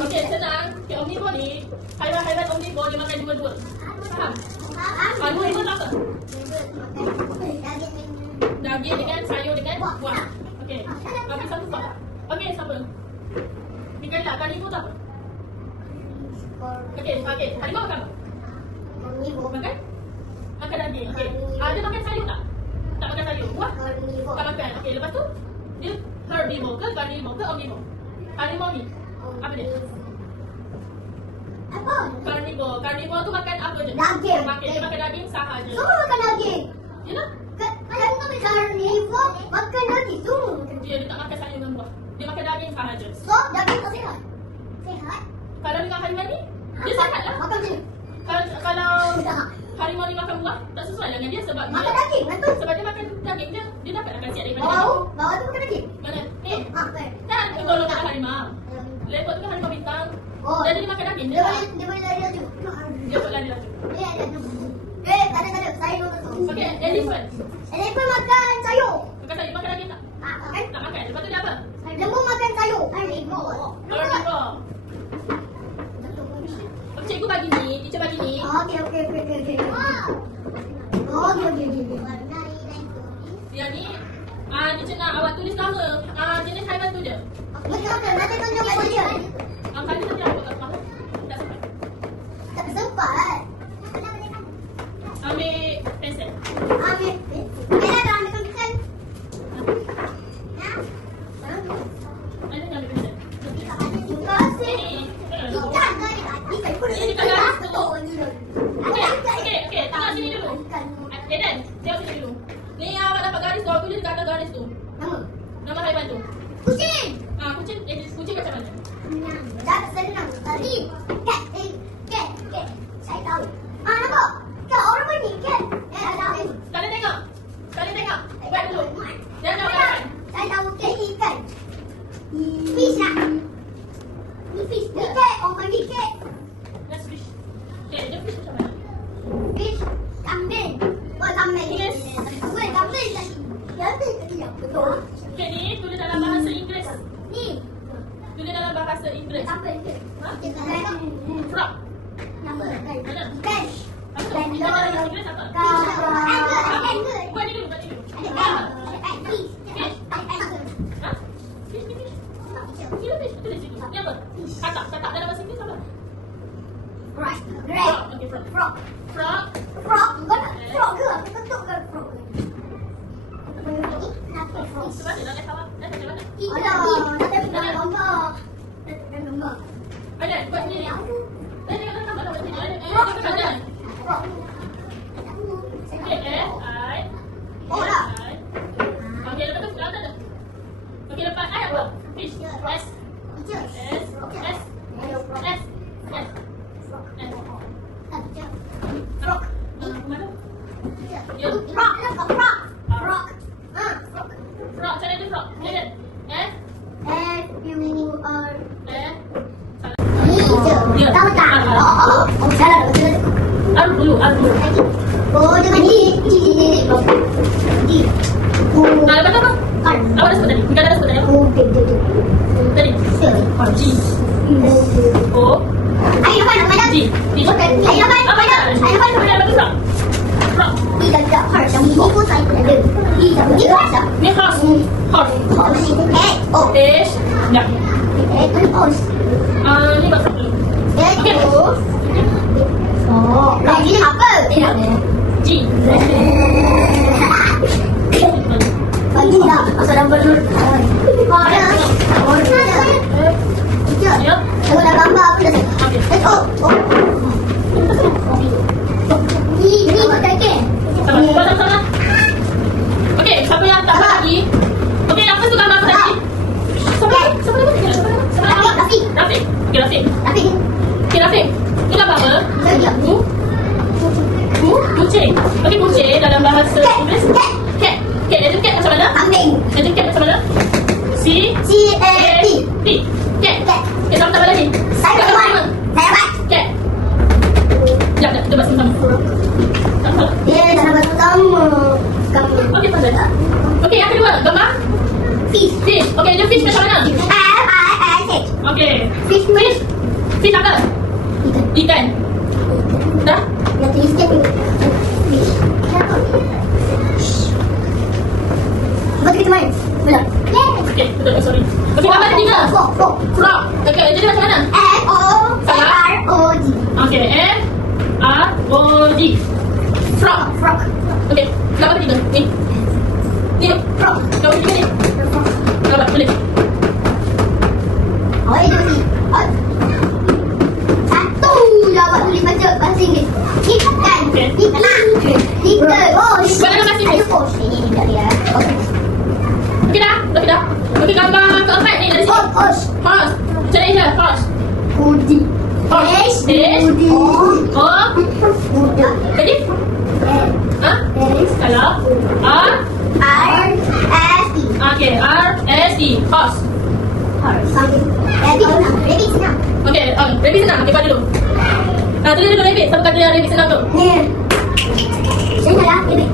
Okey, senang. Okey, omnivore ni, haiwan-haiwan omnivore dia makan dua-dua. Faham? Dua-dua apa? Daging dengan sayur dengan buah. Okey. Bagi satu stop. Okey, siapa? Mikaela, karnivore tu apa? Okey, harimau makan apa? Makan? Makan daging. Okey. Dia makan sayur tak? Tak makan sayur. Buah? Tak makan. Okey, lepas tu dia herbivore ke carnivore ke omnivore? Harimau ni apa dia? Apa? Carnivore tu makan apa je? Daging. Dia makan daging sahaja. Semua makan daging. Yalah. Kalau kau carnivore makan daging semua. Dia tak makan sayur dan buah. Dia makan daging sahaja. So daging tak sihat. Sihat? Kalau dengan harimau ni, dia sihat lah. Makan je. Kalau harimau ni makan buah, tak sesuai dengan dia sebab Makan daging lah tu. sebab dia makan daging dia dapat akan sihat daripada Bawah tu makan daging. Mana? Kan? Kan golongan harimau. Leopard tu kan harimau bintang. Oh. Jadi dia makan daging. Dia boleh lari laju. Dia boleh lari laju. Tak ada. Sayur tu. Okey, elephant. Elephant makan sayur. Makan sayur, makan daging tak? Makan. Tak makan. Lepas tu dia apa? Lembu makan sayur. Herbivore. Herbivore. Cikgu bagi ni, teacher bagi ni. Okey. Okey. Yang ni, teacher nak awak tulis nama. Jenis haiwan tu je. Betul. Nanti tunjuk kat dia. Kali nanti aku tak faham. Tak sempat. Tak sempat. Ambil pensel. Ambil. Dah ambil komputer. Ada yang ambil pensel. Okey, tengok sini dulu. Eden, tengok sini dulu. Ni awak dapat garis tu, tulis kat atas garis tu. Nama haiwan tu. Kucing. Kucing macam mana? Dah senang. Tadi. Cat. Saya tahu. Nampak? Kat orang ni cat. Dah tahu. Sekali tengok. Buat dulu. Jangan jawab kan. Saya tahu cat ikan. Fish lah. Ni fish. Ni cat. Orang panggil cat. Let's fish. Okay, dia fish macam mana? Fish. Kambing. Buat kambing. Yes. Buat kambing tadi. Kambing tadi yang betul. Okay, ni tulis dalam bahasa Inggeris. Ni. Tulis dalam bahasa Inggeris. Kambing ke? Frog. Nama. Mana? Fish. Apa? Kita dalam Inggeris apa? Buat ni dulu. Fish. Ha? Fish. Kira fish. Tulis situ. Ni apa? Katak dalam bahasa Inggeris apa? Frog. Okay, frog. Frog. Frog. Frog. Kau nak frog ke? Aku ketuk ke frog? Sebab dia dah lihat awak. Dah macam mana? Ada gambar. Ada, buat sendiri. Ada gambar buat sendiri. Ada. Frog. Okay, I. Oh, dah. Okay, lepas tu sekarang tak ada. Okay, lepas I apa? Fish. S. Frog. Mana? Frog. Frog, cara dia frog. Lihat. S. F-U-R. S. Ni je. Tahu tak? Oh, salah. Arus dulu. Oh, dengan D. Lepas tu apa? Apa dah sebut tadi? Mika dah sebut tadi apa? Tadi? G. O. Ayo depan. G. Ayo depan. Apa dah? Apa dah frog? Frog. Ni horse. H. Ya. Ni buat frog dulu. Ini apa? G. Bagi dah. Asal dah berlur. Ya. Aku dah gambar apa dah. Ni pakai ke? Sama. Okey, siapa yang tak lagi? Okey, apa tu gambar apa tadi? Siapa lagi? Rafiq. Okey, Rafiq. Ni gambar apa? Kucing. Okey, kucing dalam bahasa Inggeris. Cat. Dia cat macam mana? Kambing. Dia cat macam mana? C-A-T. Cat. Okay, sama-sama lagi. Saya dapat. Cat. Sekejap, kita buat sama-sama. Sama-sama. Dia dah dapat pertama. Kambing. Okey, pandai. Okey, yang kedua, gambar? Fish. Okey, dia fish macam mana? F-I-S H. Okay. Fish. Fish apa? Ikan. Dah? Yang tulisnya tu. Fish. Lepas tu kita main. Belum. Yes. Okay, betul. Sorry. Okay, gambar ketiga. Frog. Frog. Okay, jadi macam mana? F-O-R-O-G. Okay, F-R-O-G. Frog. Okay, gambar ketiga. Ni frog. Gambar ketiga ni. Gambar, tulis. Awak itu ni. Satu jawab tulis baca bahasa Inggeris. Ikan. Okay. Ikan. Oh, Mana bahasa Inggeris? Ini tak dia. Okay dah? Okay, gambar keempat ni dari sini. Horse. Horse. Macam ni je, horse. Udi. Horse. O. Jadi? Ha? Kalau? R-S-E. Okay, R-S-E. Horse. Rabbit senang. Okay, rabbit senang. Okay, buat dulu. Tulis dulu rabbit. Siapa kata yang rabbit senang tu? Saya nak lah rabbit.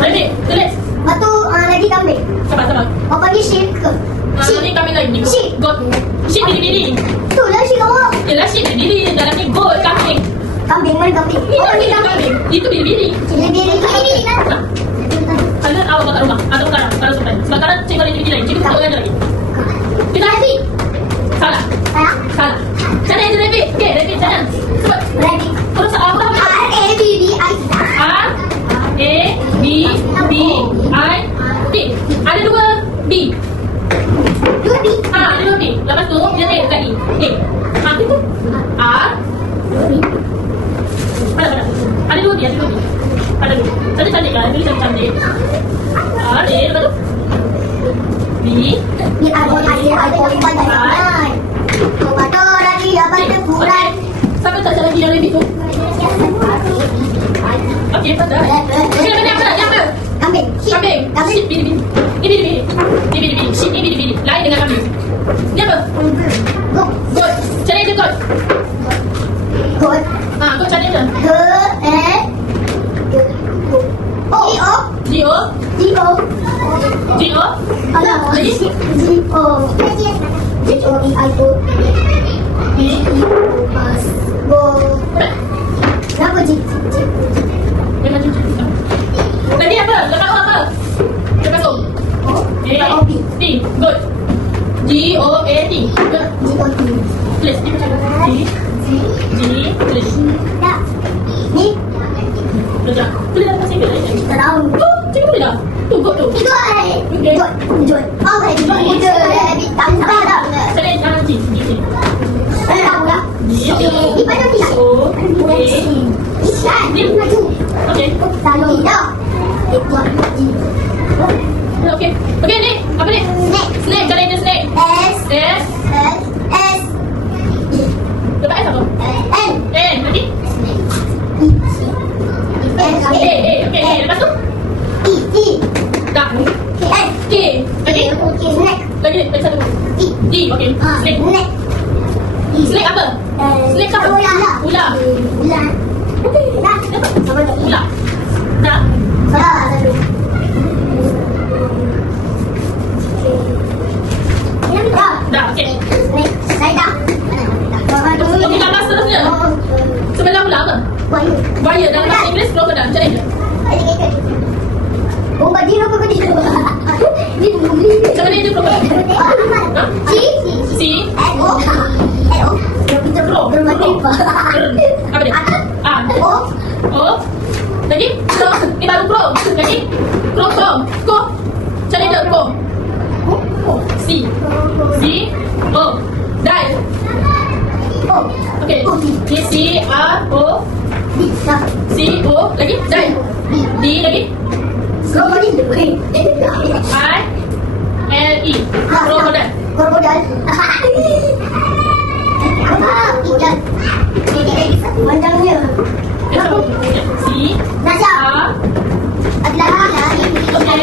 Rabbit, tulis. Lepas tu lagi kambing. Sabar. Apa ni sheep ke? Ni kambing lagi. Sheep. Goat. Sheep biri-biri. Tu lah sheep awak. Yelah, sheep biri-biri. Dalam ni goat, kambing. Kambing mana kambing? Ni kambing. Itu biri-biri. Biri kan? Ha? Kalian awak kat rumah atau sekarang sampai. Sebab sekarang cikgu ada aktiviti lain. Cikgu tak ajar lagi. Kita rabbit. Salah. Sana yang rabbit. Okay, rabbit sana. Sebab Rabbit. terus aku dah R-A-B-B-I. R-A-B-B-I-T. Ada dua B. Dua B. Ada dua B. Lepas tu dia naik dekat I. Itu R. Pada. Ada dua B. Ada dua. Cantik kan? Tulis cantik. R, A, lepas tu B. Ni iPhone pandai. Motor lagi dapat terpurai. Siapa tak lagi dalam rabbit tu? Okey, betul. Okey, ni apa? Kambing. Sheep biri-biri. Ni biri-biri. Sheep ni biri-biri. Lain dengan kambing. Ni apa? Goat. Cari je goat. Goat. Goat cari je. G-O. Alah. Lagi? G-O. G-O-E-I-O. Go. Kenapa G? Memang cuci. Tadi apa? Lepas apa? Lepas O. O-P. T. Goat. G-O-A-T. G-O-T. Tulis. Tulis. Tak. Ni? Sekejap. Tulis dalam bahasa Inggeris aja. Tak tahu. Cikgu boleh dah? Tu goat tu. Goat. Oh, rabbit. Tak tahu. Saya jangan G. Saya tahu lah. Ni pada tidak. Ikan. Ni. Okey. Kalau tidak. Okey. Okey ni. Apa ni? Snake. Cari je snake. S. Lepas S apa? N. Lagi? A. Okey. Lepas tu? Dah. K. Lagi? Lagi satu. D. Okey. Snake. Snake apa? Snake apa? Ular. Ular. Dah. Dah. Okey. Okey, gambar seterusnya. Sebelah ular apa? Buaya. Dalam bahasa Inggeris crocodile. Macam ni je. Oh, bagi apa kau ni? Macam mana je crocodile? C. Apa dia? A. O. Lagi? Crow. Ni baru crow. Lagi? Crow. Ko. Macam mana je crow? C. O. Die. Okay. Ni C. A. O. C. O. Lagi? Die. D. Lagi? I. L. E. Crocodile. Panjangnya. C. Nasya. A. Ada lagi lah. Okay.